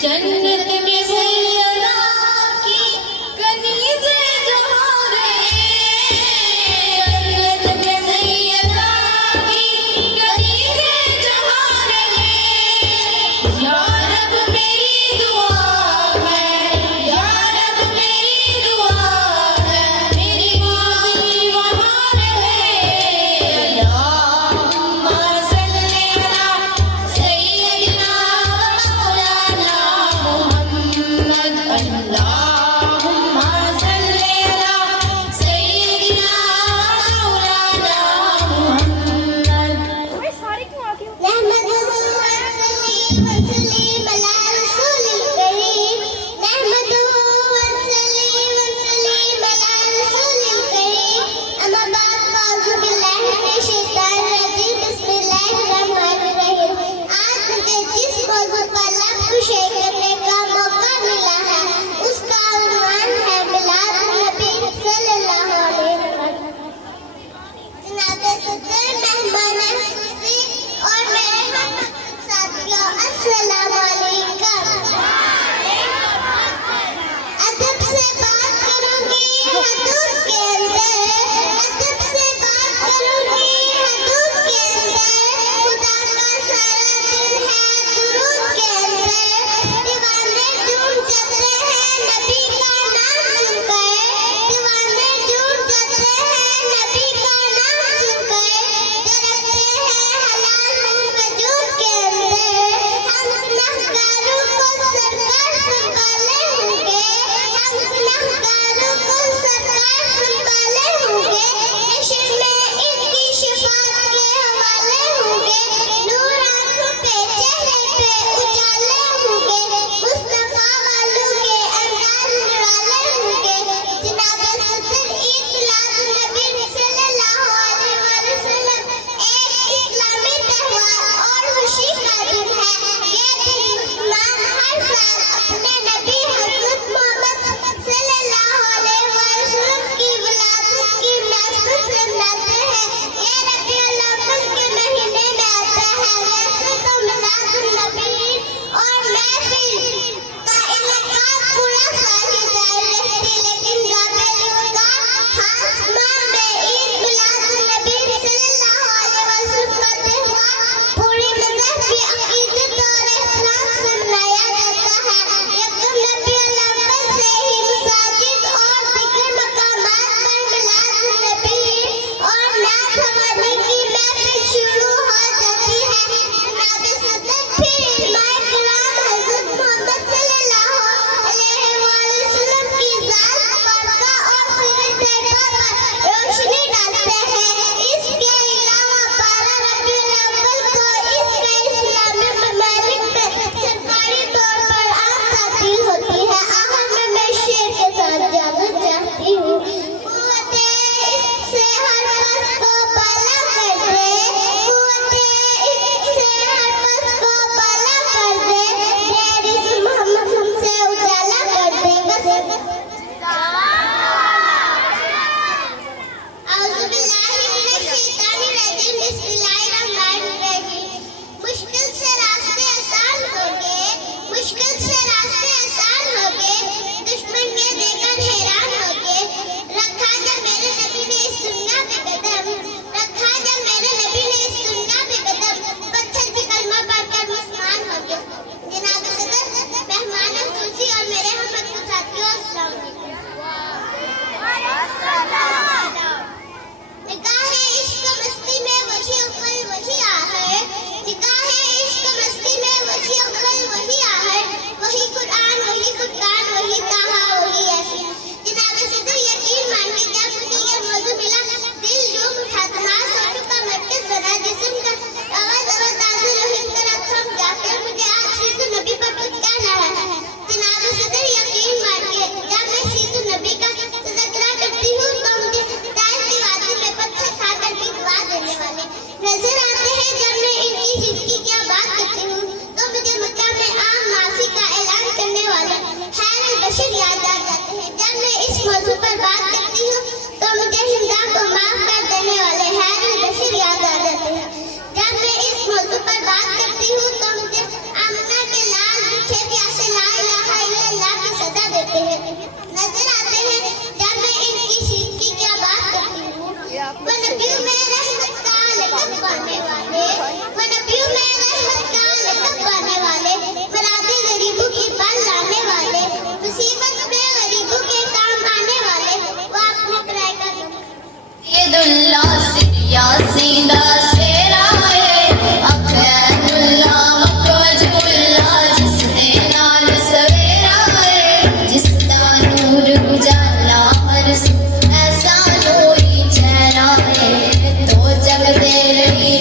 जन्नत में सैयदा की कनीज़े जहाँ रहे, जन्नत में सैयदा की कनीज़े जहाँ रहे। या रब मेरी दुआ है, या रब मेरी दुआ है, मेरी माज़ी वहाँ रहे। अल्लाहुम्मा सल्ली अला सय्यिदना मौलाना मुहम्मद। अल्लाहुम्मा सल्ली अला सय्यिदना मौलाना मुहम्मद। नहमदुहु व सल्लीम अला रसूलिल करीम, नहमदुहु व सल्लीम अला रसूलिल करीम। अम्मा बाद फ़अऊज़ु बिल्लाहि मिनश शैतानिर रजीम, बिस्मिल्लाहिर रहमानिर रहीम। आज मुझे जिस मौजू पर लफ्ज़ शेयर करने का मौका मिला है उसका उन्वान है मिलाद नबी सल्लल्लाहु अलैहि वसल्लम। जनाब सदर, मेहमान खुसूसी और मेरे हम साथियों, अस्सलामु अलैकुम। अदब से बात करूंगी हदूद के अंदर, अदब से बात करूंगी हदूद के अंदर। खुदा का सारा दिन है दुरूद के अंदर। दीवाने झूम जाते हैं नबी का नाम सुनकर, दीवाने झूम जाते हैं नबी का नाम सुनकर। जरते हैं हलाल वजूद के अंदर। हम गुनहगारों को सरकार संभाले होंगे, हम गुनहगारों को सरकार संभाले होंगे। नशे में इनकी शफाअत के हवाले होंगे। नूर आंखों पे चेहरे पे उजाले होंगे। मुस्तफा वालों के अंदाज निराले होंगे। जनाब सदर, ईद मिलाद नबी सल्लल्लाहु अलैहि वसल्लम एक इस्लामी त्योहार और खुशी का दिन है। ये दिन मुसलमान हर साल अपने नबी हज़रत मोहम्मद सल्लल्लाहु अलैहि वसल्लम की विलादत की मुनासबत से मनाते हैं। ये रबीउल अव्वल के महीने में आता है। वैसे तो मिलादुन नबी और महफिल का इनेकाद पूरा साल ही जारी रहती, लेकिन राबिउल का खास माह में ईद मिलादुन नबी सल्लल्लाहु अलैहि वसल्लम का त्योहार पूरी मज़हब की अक़ीदत और इख़लास से मनाया जाता है। यकम रबीउल अव्वल से ही मसाजिद और दीगर मकामात पर मिलादुन नबी और नात ख़वानी की महफिल शुरू हो जाती है। जनाब सदर, फिर इमाम किराम हज़रत मोहम्मद सल्लल्लाहु अलैहि वसल्लम की ज़ात, बरका और सीरत तैयबा पर रोशनी डालते हैं। इसके अलावा 12 रबीउल अव्वल को इसके इस्लामी ममालिक में सरकारी तौर पर आम तातील होती है। आखिर में शेर के साथ जाना चाहती हूँ। कुव्वते इश्क से हर पस को पाला कर दे, कुव्वते इश्क से हर पस को पाला कर दे, तेरी से मोहम्मद हमसे उजाला कर दे। औज़ु बिल्लाहि मिनश शैतानिर रजीम, बिस्मिल्लाहिर रहमानिर रहीम। मुश्किल से रास्ते आसान हो गए, मुश्किल से रास्ते आसान हो गए, दुश्मन ने देखकर हैरान हो गए। रखा जब मेरे नबी ने इस दुनिया पे कदम, रखा जब मेरे नबी ने इस दुनिया पे कदम, पत्थर भी कलमा पढ़कर मुसलमान हो गए। जनाब सदर, मेहमान खुसूसी और मेरे हम साथियों, अस्सलाम वालेकुम। निगाहे इश्क मस्ती में वही अक्ल वही आहट, निगाहे इश्क मस्ती में वही अक्ल वही आहट, वही कुरान वही फुरकान वही ताहा वही यासीन। जनाब सदर, यकीन मानिए जब मुझे ये मौजू मिला दिल झूम उठा, तमाम सोटों का मरकज बना, जिस्म का तरो ताज़ा रोहित तरह थम जाकर मुझे आज सीधु नबी पर कुछ कहना है। जनाब सदर, यकीन मानिए जब मैं सीधु नबी का तज़किरा करती हूँ तो मुझे ताइफ की वादी में पत्थर खाकर की दुआ देने वाले नजर आते हैं। जब मैं इनकी जिद की क्या बात करती हूँ तो मुझे मक्का में आम माफी का ऐलान करने वाले खैरुल बशर याद आ जाते हैं। जब मैं इस मौजू पर बात करती हूँ तो मुझे हिंदा को माफ कर देने वाले खैरुल बशर याद आ जाते हैं। जब मैं इस मौजू पर बात करती हूँ तो मुझे आमना के लाल भूखे प्यासे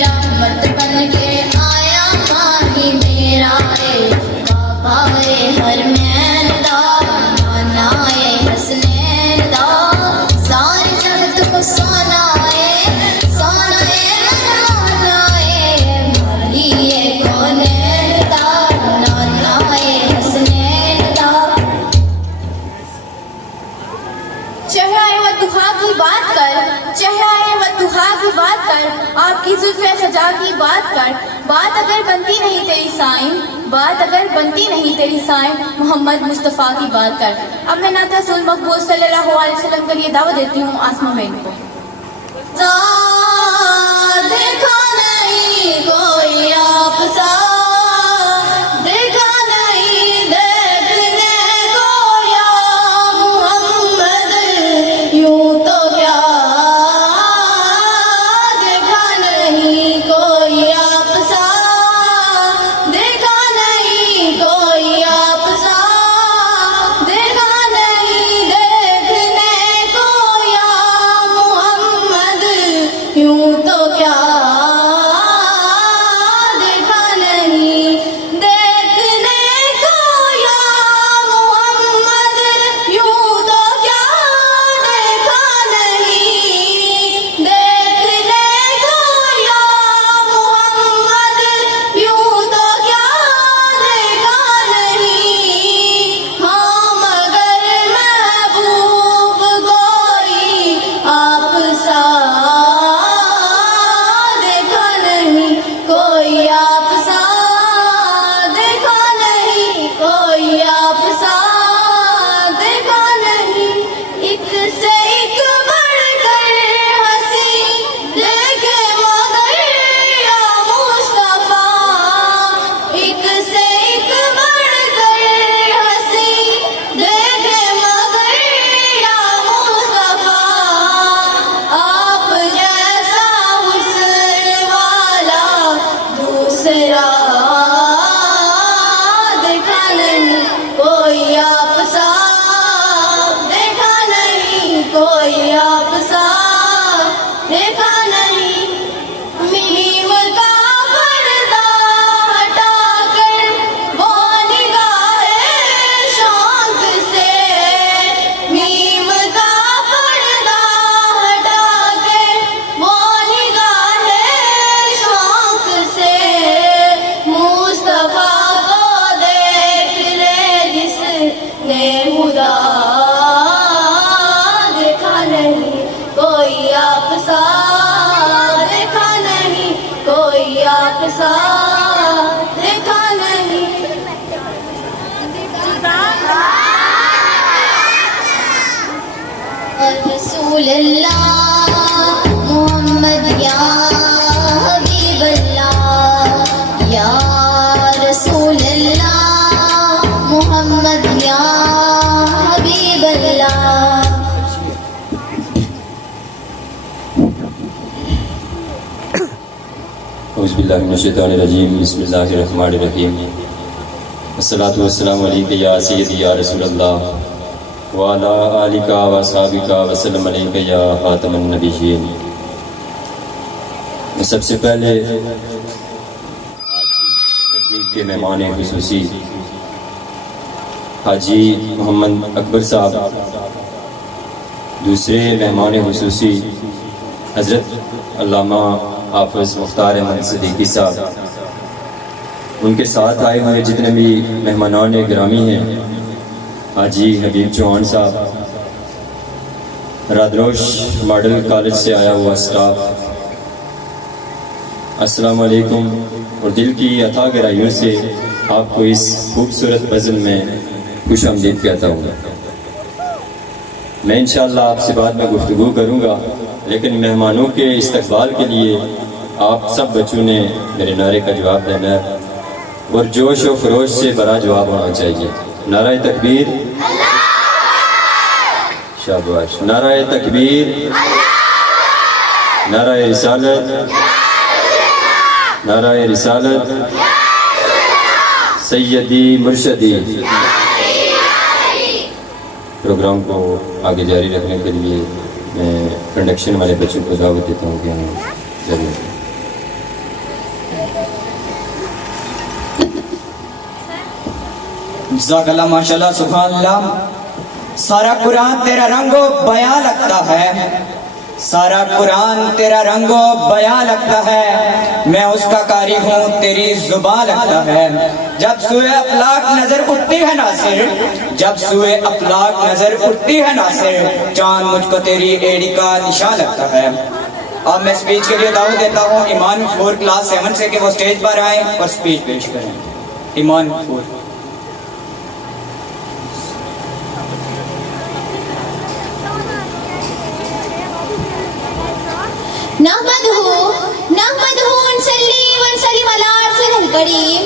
रहमत बन के आया माही मेरा बाबा हर मैन दा नाना हसनैन दा सारे जगत को सोना मनमाना माली कौनैन दा नाना हसनैन दा। चेहरा व दुहा की बात कर, चेहरा व दुहा की बात कर, आपकी जुल्फ़े सजा की बात कर। बात अगर बनती नहीं तेरी साईं, बात अगर बनती नहीं तेरी साईं, मोहम्मद मुस्तफ़ा की बात कर। अब मैं नाता रसूल मकबूल सल्लल्लाहु अलैहि वसल्लम के लिए दावत देती हूँ आसमा में इनको। देखा नहीं कोई आप सा, देखा नहीं देखने को या मोहम्मद, यूं तो क्या देखा नहीं कोई आप सा, देखा नहीं कोई आप सा, देखा नहीं देखने को या मोहम्मद, यूं तो क्या देखा नहीं देखने को या मोहम्मद, यूं तो क्या देखा नहीं देखने को या मोहम्मद, यूं तो क्या देखा नहीं। हाँ मगर महबूब कोई आप सा देखा नहीं, कोई आप सा देखा नहीं, कोई आप सा देखा नहीं। एक से एक बढ़कर हंसी देखे मगर या मुस्तफा, एक से एक बढ़कर हंसी देखे मगर या मुस्तफा, आप जैसा हुस्न वाला दूसरा देखा नहीं, कोई आप सा देखा नहीं, कोई आप सा देखा नहीं। मीम का पर्दा हटाकर वो निगाहे शौक से, मीम का पर्दा हटाकर वो निगाहे शौक से, मुस्तफा को देख ले जिसने खुदा देखा नहीं, कोई आप सा देखा नहीं, कोई आप सा देखा नहीं। रसूल अल्लाह मोहम्मद या हबीब अल्लाह, या रसूल अल्लाह मोहम्मद या हबीब अल्लाह। औज़ुबिल्लाहिमिनश्शैतानिर्रजीम, बिस्मिल्लाहिर्रहमानिर्रहीम। अस्सलातु वस्सलामु अलैका या सय्यदी या रसूलल्लाह व अला आलिका व अस्हाबिका व सल्लम अलैका या खातमन नबिय्यीन। सबसे पहले आज की तकरीब के मेहमान खुसूसी हाजी मोहम्मद अकबर साहब, दूसरे मेहमान खुसूसी हज़रत अल्लामा हाफ़िज़ मुख्तार अहमद सिद्दीकी साहब, उनके साथ आए हुए जितने भी मेहमानान गिरामी हैं, हाजी हबीब चौहान साहब, रादरोश मॉडल कॉलेज से आया हुआ स्टाफ, अस्सलाम वालेकुम। और दिल की अथाह गहराइयों से आपको इस खूबसूरत गज़ल में खुश आमदीद कहता हूँ। मैं इंशाअल्लाह आपसे बाद में गुफ्तगू करूँगा, लेकिन मेहमानों के इस्तकबाल के लिए आप सब बच्चों ने मेरे नारे का जवाब देना है और जोश और खरोश से बड़ा जवाब होना चाहिए। नाराए तकबीर, शाबाश, नाराए तकबीर, नाराए रिसालत, नाराए रिसालत, सैयदी मुर्शदी। प्रोग्राम को आगे जारी रखने के लिए मैं कंडक्शन वाले बच्चों को दावत देता हूँ कि हम जरूर जज़ाकल्लाह माशाल्लाह सुभान अल्लाह। सारा कुरान तेरा रंगो बयां लगता है, सारा कुरान तेरा रंगो बयां लगता है, मैं उसका कारी हूँ तेरी जुबान लगता है। जब सूए अफलाक नजर उठती है नासिर, जब सूए अफलाक नजर उठती है नासिर, चांद मुझको तेरी एड़ी का निशान लगता है। अब मैं स्पीच के लिए दावत देता हूँ ईमान 4 क्लास 7 से कि वो स्टेज पर आए और स्पीच पेश करें। ईमान 4। नहमदुहु वनसल्ली वनसल्लिम अला रसूलिल करीम,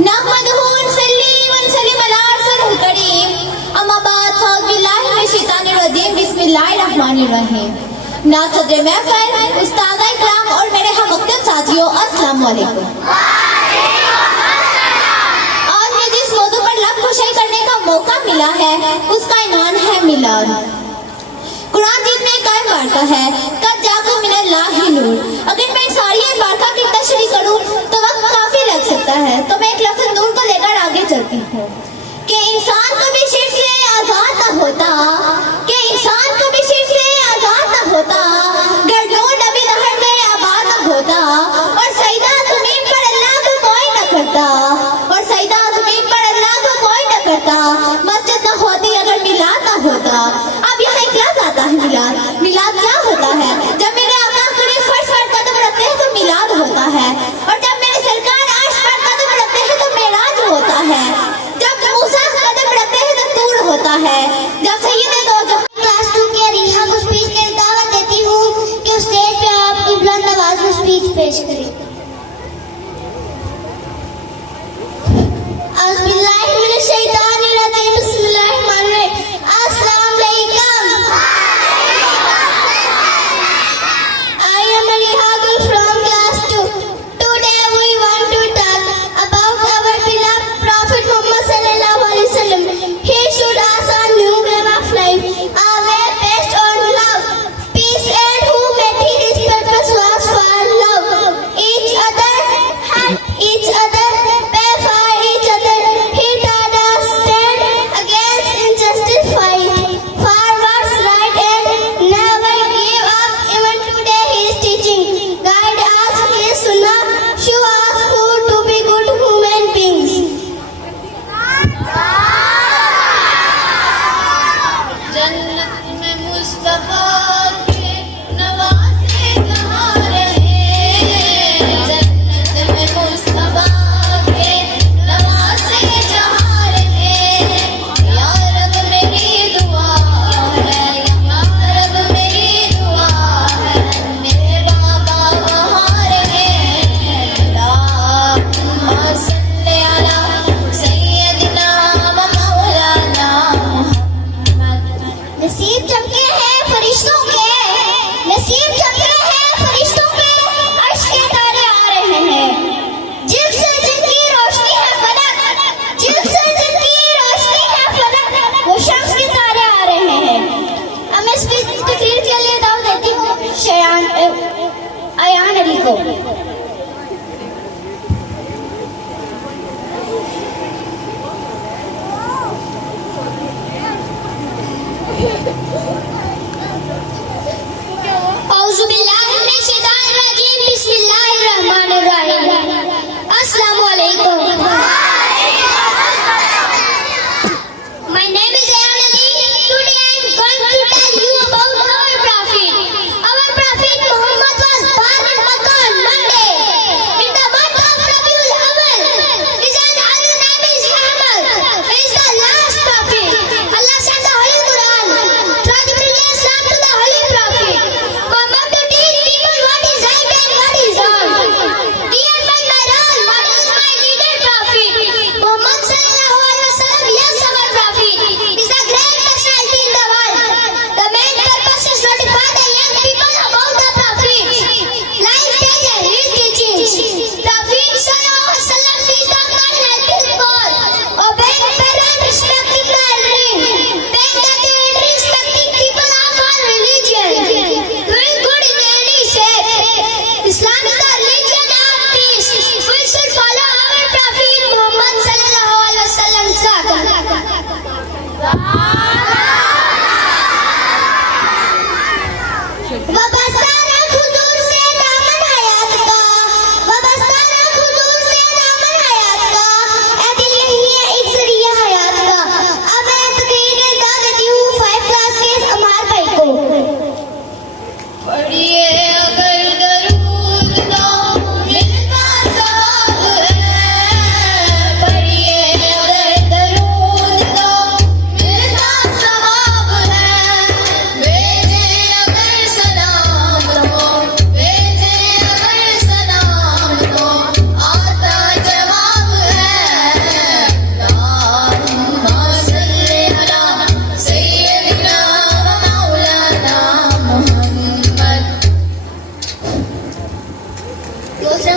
नहमदुहु वनसल्ली वनसल्लिम अला रसूलिल करीम, अम्मा बाद फ़अऊज़ु बिल्लाहि मिनश शैतानिर रजीम, बिस्मिल्लाहिर रहमानिर रहीम। नात सदर महफ़िल, उस्ताद इकराम और मेरे हम मकतब साथियों, अस्सलाम वालेकुम। आज मुझे जिस मौजू पर लफ्ज़ कुशाई करने का मौका मिला है उसका इनाम है मिलाद। कुरान जिसमें कायम बारता है कद जाकुम मिनल्लाहि नूर। अगर मैं सारी बारका की तशरीह करूं तो वक्त काफी लग सकता है, तो मैं एक लफ्ज़ नूर को लेकर आगे चलती हूँ कि इंसान कभी शिर्क से आजाद न होता, कि इंसान कभी शिर्क से आजाद न होता, गर्दों नबी दहर में आबाद न होता, और सईदा ज़मीन पर अल्लाह को कोई न करता, और सईदा ज़मीन पर अल्लाह को कोई न करता, मस्जिद न होती अगर मिलाद न होता। अब यहाँ एक लफ्ज़ आता है मिलाद। मिलाद क्या होता है? जब मेरे आका करीम फर्श पर कदम रखते हैं तो मिलाद होता है।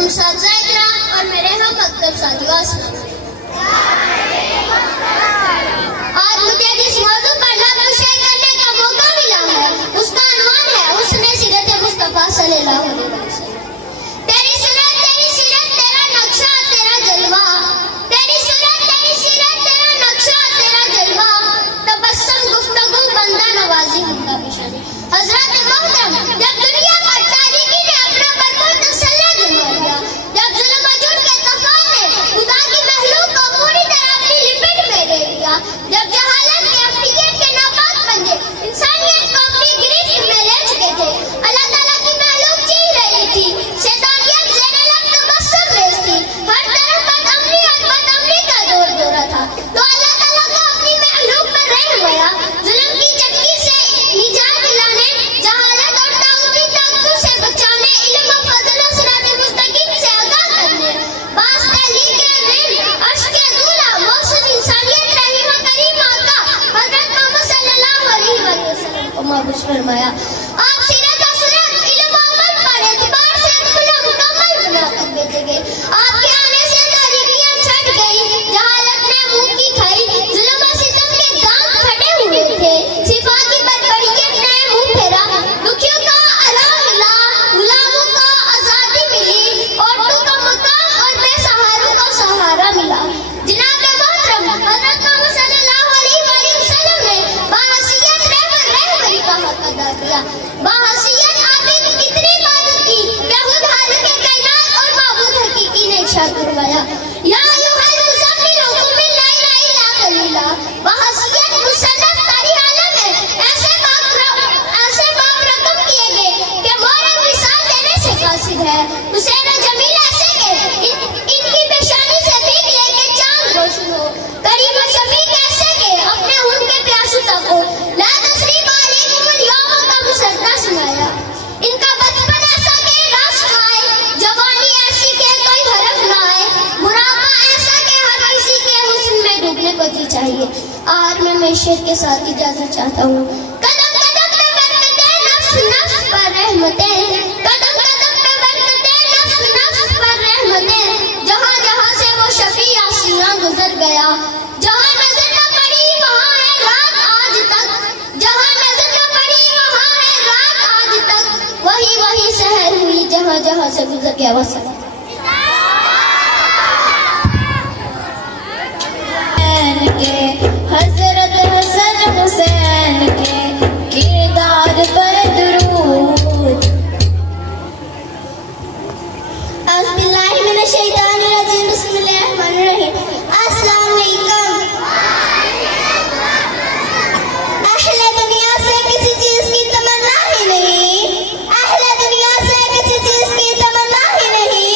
उस्ताद इकराम और मेरे हम मकतब साथियों, अस्सलाम वालेकुम। आज मुझे जिस मौजू पर लफ्ज़ शेयर करने का मौका मिला है उसका अनवान है हुस्न सीरत मुस्तफा सल्लल्लाहु अलैहि वसल्लम। तेरी सीरत तेरा नक्शा तेरा जलवा, तेरी सीरत तेरा नक्शा तेरा जलवा, तबस्सुम गुफ्तगू बंदा नवाजी उनका पेशानी। हजरत मोहतरम, जब दुनिया पर तारीकी ने अपना भरपूर तसल्लुत जमा दिया, जब जुल्म वजूद के तूफान ने खुदा की महलूक को पूरी तरह अपनी लिपट में ले लिया, जब जहालत के अफ्रीकन के नापाक पंजे इंसानियत को अपनी गिरफ्त में ले चुके थे, अल्लाह ताला की महलूक चीख रही थी, शैतानियत ज़ेरे लब तबस्सुम रेज़ थी, हर तरफ बदअमनी और बदअमनी का दौर दौरा था, तो अल्लाह ताला को अपनी महलूक पर रहम आया, जुल्म की चक्की से निजात दिलाने, जहालत और ताऊती ताकतों से बचाने, इल्म और फज़ल और सिरात मुस्तकीम से आगाह करने, बास तहलील के दिन अर्श के दूल्हा मौसूद इंसानियत रहीम व करीम आका हज़रत मोहम्मद सल्लल्लाहु अलैहि वसल्लम को महबूस फरमाया। आप सीरत और सुन्नत, इल्म और अमल पर एतबार से खुला मुकम्मल बनाकर भेजे गए। आपके आने से तारीकियां छट गई, जहालत ने मुंह की खाई, जुल्म और सितम के दांत फटे हुए थे, सिफा की बड़बड़ियत ने मुंह फेरा, दुखियों का आराम मिला, गुलामों को आजादी मिली, औरतों को मकाम और बेसहारों को सहारा मिला। जनाब मोहतरम हज़रत मोहम्मद सल्लल्लाहु अलैहि वसल्लम ने बाहसियत रहबरी का हक अदा किया। बाहसियत आपने कितनी इबादत की कि खुद खालिक कायनात और माबूद हकीकी ने इरशाद फरमाया, या अय्युहल मुज़म्मिल कुम बिल-लैल इल्ला कलीला। बाहसियत मुसन्नफ तारीख़ आलम में ऐसे बाप रकम किए गए कि मोहरम मिसाल देने से कासिद है। हुसैन जमील ऐसे के इनकी पेशानी से भीख लेके चांद रोशन हो, करीम और शफीक ऐसे के अपने खून के प्यासों तक हो, ला तस्रीब अलैकुमुल यौम का मुसद्दा सुनाया। इनका बचपन ऐसा के राश खाए, जवानी ऐसी के कोई हरफ ना आए, बुढ़ापा ऐसा के हर किसी के हुस्न में डूबने को जी चाहिए। आज मैं शेर के साथ इजाजत चाहता हूँ। कदम कदम पे बरकतें, नफ्स नफ्स पर रहमतें, कदम कदम पे बरकतें, नफ्स नफ्स पर रहमतें, जहाँ जहाँ से वो शफी आसियां गुजर गया, जहाँ नजर न पड़ी वहाँ है रात आज तक, जहाँ नजर न पड़ी वहाँ है रात आज तक, वही वही सहर हुई जहाँ जहाँ से गुजर गया। वसल्लम। हजरत हसन हुसैन के किरदार पर दुरूद। औज़ुबिल्लाहिमिनश्शैतानिर्रजीम, बिस्मिल्लाहिर्रहमानिर्रहीम। अस्सलाम वालेकुम। अहले दुनिया से किसी चीज की तमन्ना ही नहीं, अहले दुनिया से किसी चीज की तमन्ना ही नहीं,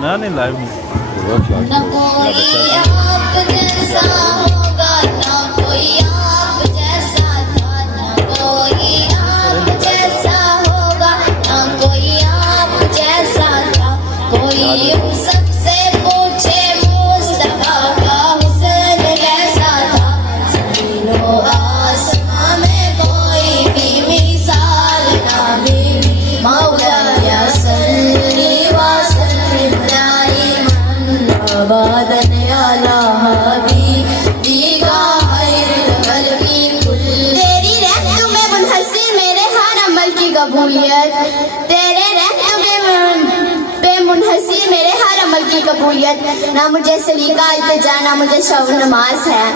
ना नहीं लाइव नहीं न कोई आप जैसा होगा, न कोई आप जैसा था, न कोई आप जैसा होगा, न कोई आप जैसा था। कोई सबसे पूछे मुस्तफा का हुस्न कैसा था। ज़मीनो आसमां में कोई भी मिसाल ना मिली। मौलाया सल्ली व सल्लिम दाइमन अबदन अला हबीबिका खैरुल खल्क़ि कुल्लिहिम। तेरी रहमत में मुनहसिर मेरे हर अमल की कबूलियत। तेरे रहमत पे मुनहसिर मेरे हर अमल की कबूलियत। ना मुझे सलीका इल्तिजा, ना मुझे शौक़ नमाज है।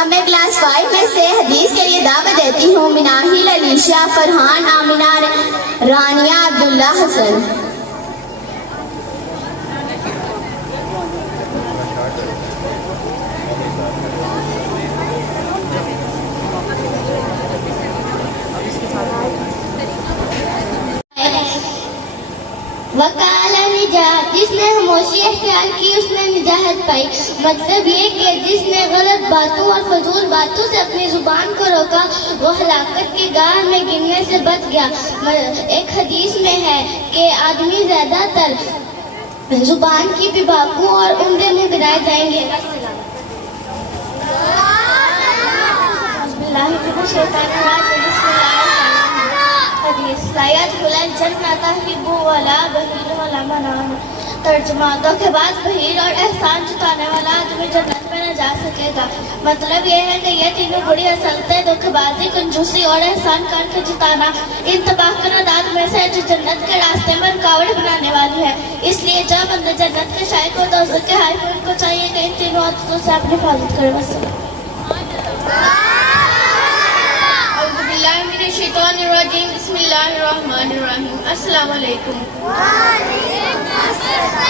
अब मैं क्लास 5 में से हदीस के लिए दावत देती हूँ। मिनाहिल अलीशा फरहान आमिना रानिया अब्दुल्ला हसन। वकाला निजात, जिसने खामोशी अख्तियार की उसने निजात पाई। मतलब ये कि जिसने गलत बातों और फजूल बातों से अपनी जुबान को रोका वो हलाकत के गार में गिरने से बच गया। एक हदीस में है कि आदमी ज्यादातर जुबान की बेबाकू और उम्दे मुंह गिराए जाएंगे। तर्जुमा धोखेबाज बहीर और एहसान जताने वाला आदमी जन्नत में न जा सकेगा। मतलब यह है कि ये तीनों बुरी असलतें धोखेबाजी, कंजूसी और एहसान करके जताना इन तबाहकुन आदात में से जो जन्नत के रास्ते में रुकावट बनाने वाली है। इसलिए जब बंदा जन्नत के शायक को दोज़ख के हाय को चाहिए कि इन तीनों आदतों से अपनी हिफाजत करे। बस बिस्मिल्लाहिर्रहमानिर्रहीम। अस्सलामु अलैकुम।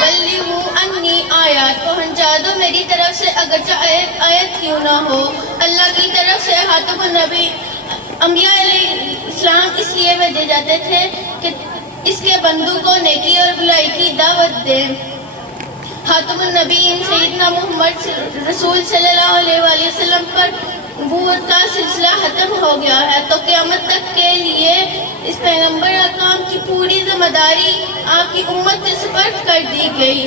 बल्लिगू अन्नी आयात, पहुंचा दो मेरी तरफ से अगरचे आयत क्यों ना हो। अल्लाह की तरफ से खातमुन नबी अंबिया अलैहिस्सलाम इसलिए भेजे जाते थे कि इसके बंदू को नेकी और भलाई की दावत दे। खातमुन नबीय्यीन सैयदना मोहम्मद रसूल सल्लल्लाहु अलैहि वसल्लम पर नबूवत का सिलसिला खत्म हो गया है, तो क़यामत तक के लिए इस पैगंबर अकाम की पूरी जिम्मेदारी आपकी उम्मत से सुपर्द कर दी गई।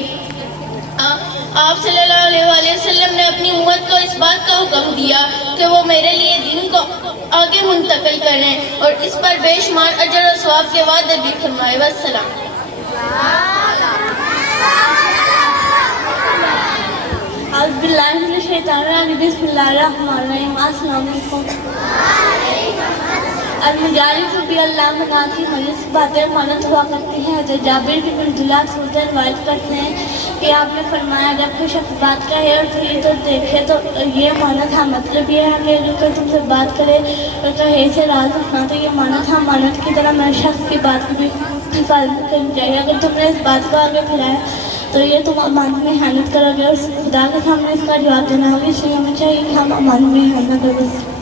आप सल्लल्लाहु अलैहि वसल्लम ने अपनी उम्मत को इस बात का हुक्म दिया कि वो मेरे लिए दिन को आगे मुंतकिल करें और इस पर बेशुमार अजर और सवाब के वादे भी फरमाए। वस्सलाम। बातें मानत हुआ करती हैं। जो जाबिर बिन अब्दुल्लाह रवायत करते हैं कि आपने फरमाया अगर कोई शख्स बात कहे और तो देखे तो ये माना था। मतलब ये है कि अगर कोई तुमसे बात करे और कहे से राज रखना तो ये माना था मानत की तरह मेरे शख्स की बात की भी हिफाजत करनी चाहिए। अगर तुमने इस बात को आगे फैलाया तो ये तुम अमानत में हियानत करोगे और खुदा के सामने इसका जवाब देना होगा। इसलिए हमें चाहिए कि हम अमानत में हियानत करें।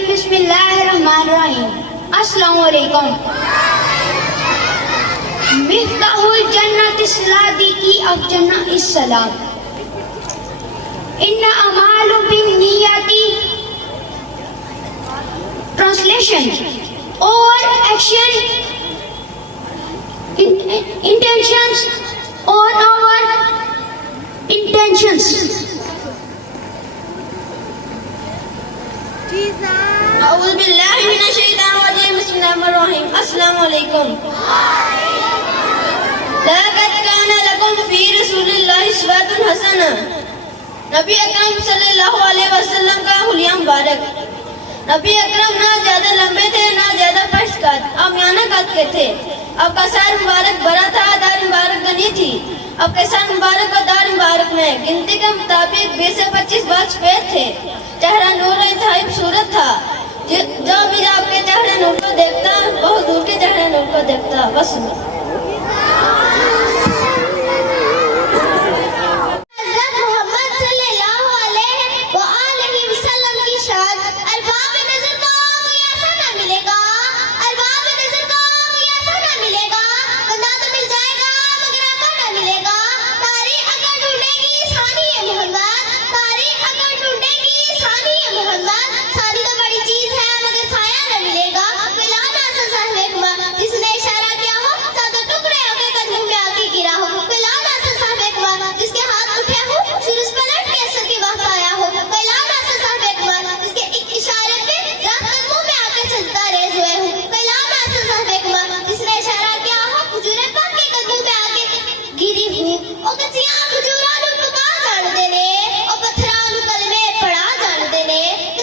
बिस्मिल्लाहिर्रहमानिर्रहीम। अस्सलामु अलैकुम। मिफ्ताहुल जन्नत इस्लादी अफ जन्नत इस्सलाम। इन्ना अमालु बिन्नियाती। ट्रांसलेशन, और action intentions on our intentions. अऊज़ु बिल्लाहि मिनश शैतानिर रजीम। बिस्मिल्लाहिर रहमानिर रहीम। अस्सलामु अलैकुम। लक़द काना लकुम फ़ी रसूलिल्लाहि उस्वतुन हसना। नबी अकरम सल्लल्लाहु अलैहि वसल्लम का हुलिया मुबारक। नबी अकरम ना ज्यादा लंबे थे ना ज्यादा पस्त कद, आमियाना कद के थे। आपका सर मुबारक बड़ा था, दाढ़ी मुबारक घनी थी। आपके सर मुबारक और दाढ़ी मुबारक में गिनती के मुताबिक 20 से 25 बार सफेद थे। चेहरा नूर इंतहाई खूबसूरत था। जो भी आपके चेहरे नूर को देखता बहुत दूर के चेहरे नूर को देखता। बस अरबाब नज़र को ऐसा ना मिलेगा। अरबाब नज़र को ਉਹ ਕੱਚੀਆਂ ਖਜੂਰਾਂ ਨੂੰ ਪਕਾ ਜਾਣਦੇ ਨੇ ਉਹ ਪੱਥਰਾਂ ਨੂੰ ਕਲਮੇ ਪੜਾ ਜਾਣਦੇ ਨੇ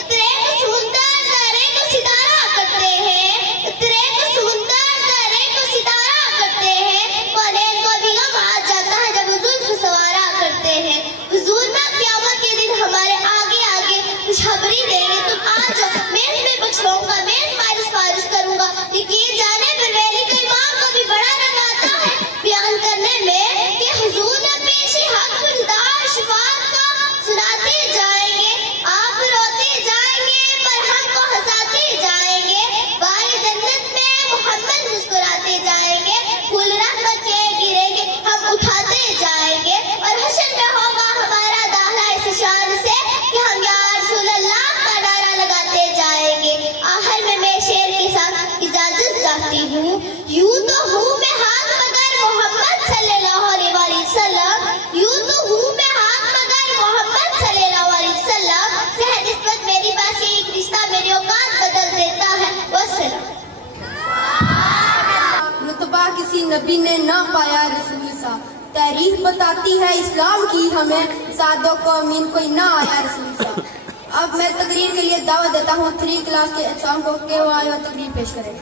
तेरे को सुंदर तारे को सितारा करते हैं तेरे को सुंदर तारे को सितारा करते हैं कोने को भी गम आ जाता है जब जुल्फ सवारा करते हैं हुजूर मैं क़यामत के दिन हमारे आगे आगे खुशखबरी देंगे तुम आ जाओ मैं तुम्हें बख्शूंगा मैं तुम्हारी सिफारिश करूंगा यकीन जाने पर वैली का इमाम को भी बड़ा रंग आता है बयान करने में कि हुजूर ने पेशी हक खुददार शफाअत का सुनाते जाएंगे आप रोते जाएंगे पर हमको हंसाते जाएंगे बाहर जन्नत में मोहम्मद मुस्कुराते जाएंगे फूल रहमत के गिरेंगे हम उठाते जाएंगे और हश्र में होगा हमारा दाहला इस शान से कि हम या रसूल अल्लाह का नारा लगाते जाएंगे आखिर में मैं शेर के साथ इजाजत चाहती हूँ यूं तो हूँ मैं हाथ मगर मोहम्मद सल्लल्लाहु अलैहि वसल्लम यूं तो हूँ मैं हाथ मगर मोहम्मद सल्लल्लाहु अलैहि वसल्लम से है निस्बत मेरी पास ये एक रिश्ता मेरी औकात बदल देता है वस्सलाम रुतबा किसी नबी ने ना पाया रसूल सा तारीफ बताती है इस्लाम की हमें सादों को अमीन कोई ना आया रसूल सा अब मैं तकरीर के लिए दावत देता हूँ 3 क्लास के एग्जाम को के वो आए और तकरीर पेश करें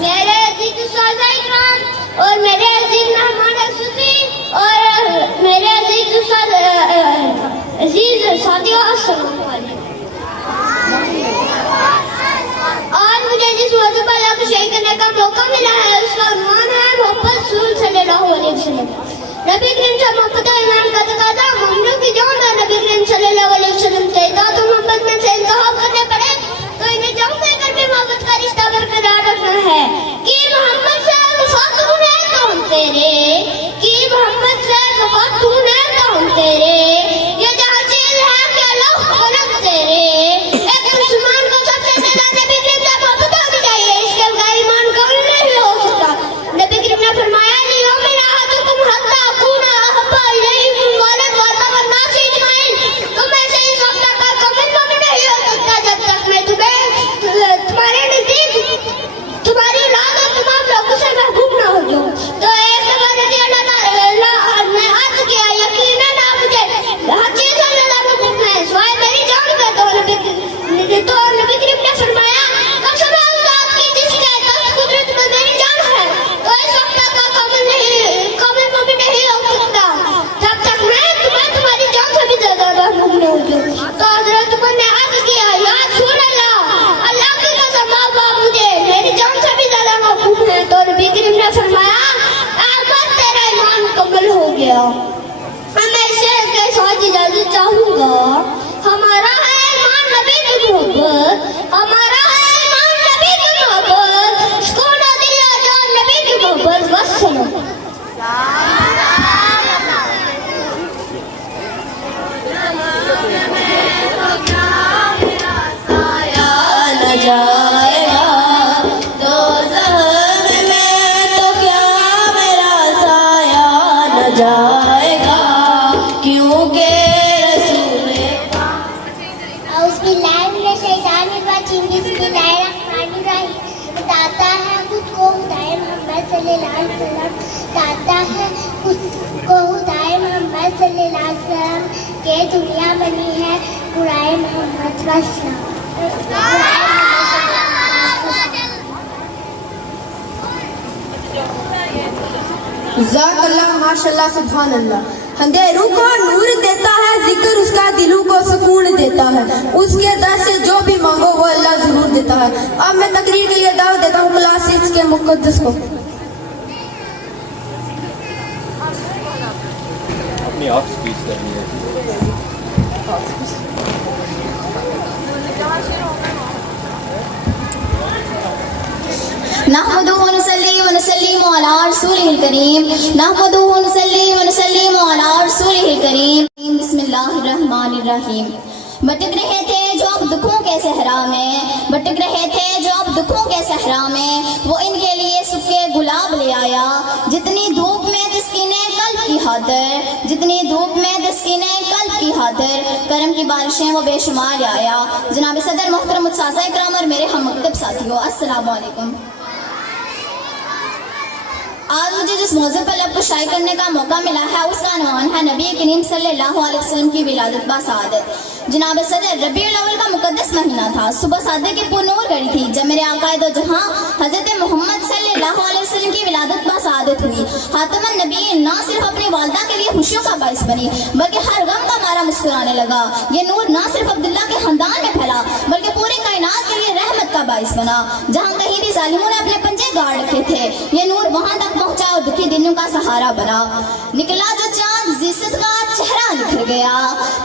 मेरे अजीज उस्ताद इकराम और मेरे अजीज मेहमान असूसी और मेरे अजीज उस्ताद अजीज साथियों अस्सलाम वालेकुम आज मुझे जिस मौजू पर आपको शेयर करने का मौका मिला है उसका उन्वान है मोहब्बत रसूल सल्लल्लाहु अलैहि वसल्लम नबी करीम से मोहब्बत और ईमान का तकाज़ा मोमिनों की जान है नबी करीम सल्लल्लाहु अलैहि वसल्लम से इताअत और मोहब्बत में से इंतखाब करने पड़े तो इन्हें जान देकर भी मोहब्बत का रिश्ता बरकरार रखना है कि मोहम्मद से वफा तूने तो हम तेरे कि मोहम्मद से वफा तूने तो हम तेरे ये जहाँ चीज है कि अल्लाह कलम तेरे एक मुसलमान को सबसे ज्यादा नबी करीम से मोहब्बत होनी चाहिए इसके बगैर ईमान कबूल नहीं हो सकता नबी करीम ने फरमाया लियो मेरा अहदुकुम हत्ता अकूना अहब्बा इलैहि मिन वलद वन्नास अजमईन तुम ऐसे इस वक्त तक कभी नहीं हो सकता जब तक मैं तुम्हारे नजदीक तुम्हारी औलाद और तमाम लोगों से महबूब ना हो जाऊं तो एक बार यदि अल्लाह ने आज किया यकीनन आप मुझे हर चीज से ज्यादा महबूब है सिवाय मेरी जान का तो नबी करीम ने फरमाया कसम है उस जात की जिसके तख्त कुदरत में मेरी जान है तो इस वक्त तक कामिल मोमिन नहीं हो सकता जब तक मैं तुम्हारी जान से भी ज्यादा महबूब नहीं हो जाऊं तो हजरत उमर ने अर्ज किया या रसूल अल्लाह की कसम आप मुझे मेरी जान से भी ज्यादा महबूब है तो नबी करीम ने फरमाया अहमद तेरा ईमान मुकम्मल हो गया मैं शेर के साथ इजाजत चाहूंगा हमारा है ईमान नबी की मोहब्बत हमारा है ईमान नबी की मोहब्बत सुकून दिल जान नबी की मोहब्बत वस्सलाम जाएगा तो जहन में तो क्या मेरा साया न जाएगा क्योंकि रसूल बताता है खुद को खुदाए मोहम्मद सल्लल्लाहु अलैहि वसल्लम बताता है खुद को खुदाए मोहम्मद सल्लल्लाहु अलैहि वसल्लम के दुनिया बनी है बुराए मोहम्मद वसल्लम ज़ाकल्लाह माशाल्लाह सुभान अल्लाह अंधेरों को नूर देता है जिक्र उसका दिलों को सुकून देता है उसके दर से जो भी मांगो वो अल्लाह जरूर देता है अब मैं तकरीर के लिए दावत देता हूँ क्लास 6 के मुक़द्दस को अपनी आप स्पीच करनी है नहमदुहु व नुसल्लिमु अला रसूलिहिल करीम नहमदुहु व नुसल्लिमु अला रसूलिहिल करीम बिस्मिल्लाहिर रहमानिर रहीम भटक रहे थे जो अब दुखों के सहरा में भटक रहे थे जो अब दुखों के सहरा में वो इनके लिए सूखे गुलाब ले आया जितनी धूप में तस्कीने कल्ब की खातिर, जितनी धूप में तस्कीने कल्ब की खातिर, करम की बारिशें वो बेशुमार आया। जनाब सदर मोहतरम मुत्सासा इकराम और मेरे हम मकतब साथियों, अस्सलामु अलैकुम। आज मुझे जिस मौजू पर लब कुशाई करने का मौका मिला है उसका अनवान है नबी करीम सल्लल्लाहु अलैहि वसल्लम की विलादत बासादत। जनाब सदर रबीउल अव्वल का मुकद्दस महीना था। सुबह सादे की पुरनूर घड़ी थी जब मेरे आकाए दो जहां हजरत मोहम्मद सल्लल्लाहु अलैहि वसल्लम की विलादत बासादत हुई। खातमुन नबीय्यीन ना सिर्फ अपनी वालिदा के लिए खुशियों का बाइस बनी बल्कि हर गम का मारा मुस्कुराने लगा। ये नूर ना सिर्फ अब्दुल्ला के खानदान में फैला बल्कि पूरी कायनात के लिए रहमत का बाइस बना। जहाँ कहीं भी जालिमों ने अपने पंजे गाड़ रखे थे ये नूर वहां तक पहुंचा और दुखी दिनों का सहारा बना। निकला जो चांद जिसत का चेहरा निखर गया,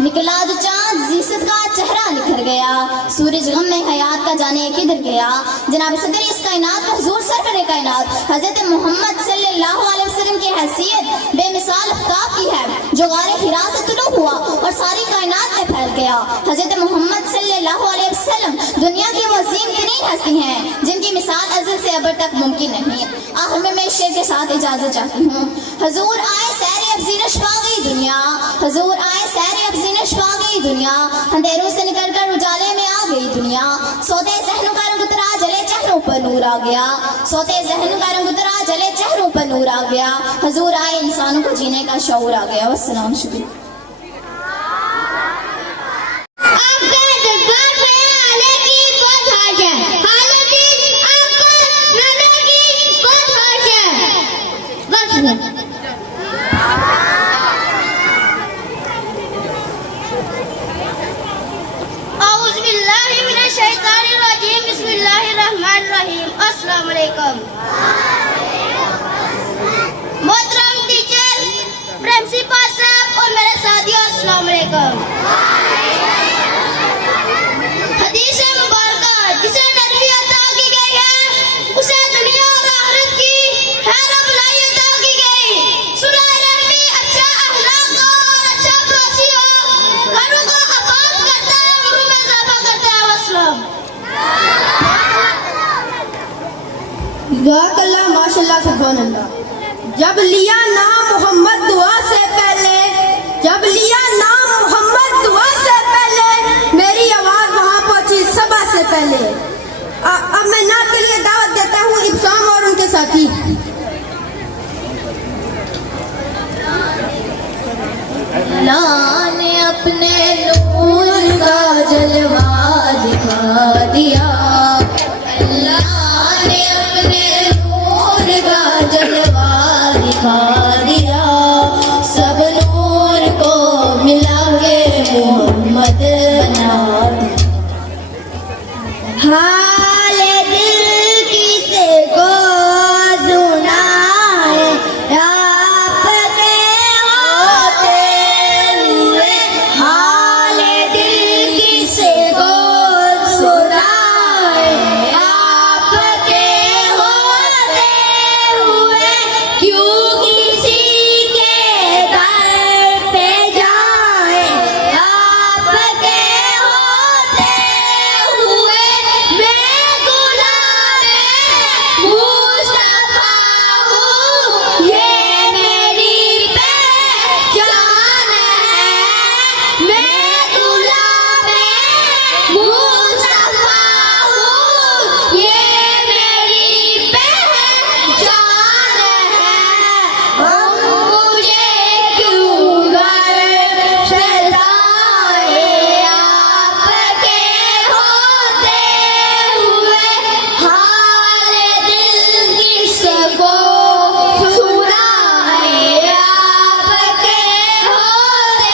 निकला जो चांद जिसत का चेहरा निखर गया। सूरज गम में हयात का जाने किधर गया। जनाब सदर इस कायनात में हुजूर सरवरे कायनात हजरत मोहम्मद सल्लल्लाहु अलैहि वसल्लम की हैसियत बेमिसाल आफ्ताब की है जो गारे हिरा से तुलू हुआ और सारी कायनात में फैल गया। हजरत मोहम्मद सल्लल्लाहु अलैहि वसल्लम दुनिया की वो अजीम तरीन हस्ती हैं जिनकी मिसाल अज़ल से अबर तक मुमकिन नहीं। आखिर में मैं इस शेर के साथ इजाजत चाहती हूँ। हजूर आए सैरे अफ़ज़ीनश पागी दुनिया, हजूर आए सैरे अफ़ज़ीनश पागी दुनिया। अंधेरों से निकल कर उजाले में आ गई दुनिया। सोते ज़हनों का रंग उतरा जले चेहरों पर नूर आ गया, सोते ज़हनों का रंग उतरा जले चेहरों पर नूर आ गया। हजूर आए इंसानों को जीने का शऊर आ गया। वस्सलाम, शुक्रिया। आपके दरबार में आने की बहुत हाज है, हालुद्दीन आपको मिलने की बहुत हाज है। बस औज़ु बिल्लाहि मिनश शैतानिर रजीम, बिस्मिल्लाहिर रहमानिर रहीम। अस्सलाम वालेकुम। मोहतरम टीचर, प्रिंसिपल साहब और मेरे साथियों, अस्सलाम वालेकुम। हदीस मुबारक जिसे नबी अता की गई है उसे दुनिया और आखिरत की खैर भलाई अता की गई। सुनाए रहमी अच्छा अखलाक और अच्छा पड़ोसी हो, घरों को आबाद करता है, उम्र में इजाफा करता है। वस्सलाम। जाज़ाकल्लाह, माशाल्लाह, सुभानअल्लाह। जब लिया नाम मोहम्मद दुआ से पहले, जब लिया नाम मोहम्मद दुआ से पहले, मेरी आवाज वहां पहुंची सबा से पहले। अब मैं नात के लिए दावत देता हूँ इब्साम और उनके साथी। अल्लाह ने अपने नूर का जलवा दिखा दिया, अल्लाह ने अपने नूर का जलवा दिखा दिया। सब नूर को मिला के मोहम्मद बना। हाले दिल किसे को सुनाए, आपके होते हुए। हाले दिल किसे को सुनाए, आपके होते हुए। क्यों किसी के दर पे जाए, आपके होते हुए। मैं गुलाम मुस्तफा हूँ, ये मेरी पहचान है। मैं गुलाम मुस्तफा हूँ, ये मेरी पहचान है। हम मुझे क्यों घर सजाए, आपके होते हुए। हाल दिल किसको सुनाए, आपके होते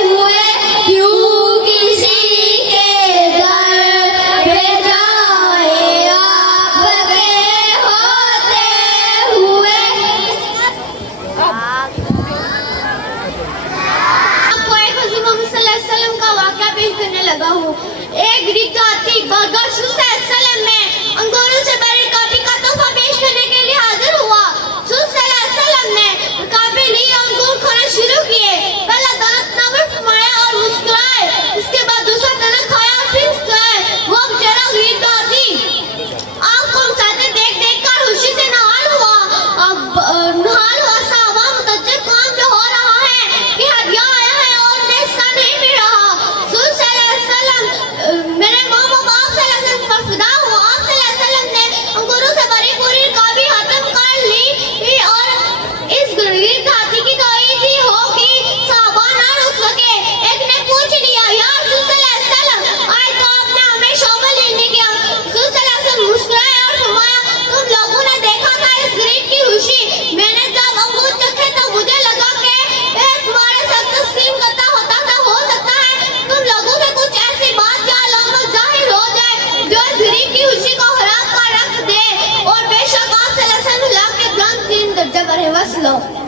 हुए। क्यों किसी के दर पे जाए, आपके होते हुए। आपको एक हज़रत मोहम्मद सल्लल्लाहु अलैहि वसल्लम का वाक़या पेश करने लगा हूँ। एक गरीब जाति बरगाह सल्लल्लाहु में अंगूरों से भरी काफी का तोहफा पेश करने के लिए हाजिर हुआ। सल्लल्लाहु अलैहि वसल्लम ने काफी लिए अंगूर खाना शुरू किए। पहला दाना तनावुल फरमाया और मुस्कुराए, इसके बाद दूसरा दाना खाया और फिर मुस्कुराए। वो बेचारा गरीब जाति आँख को मसाते देख देख कर खुशी से नहाल हुआ। अब नहाल हुआ साहबा मुतज्जिब काम जो बस लो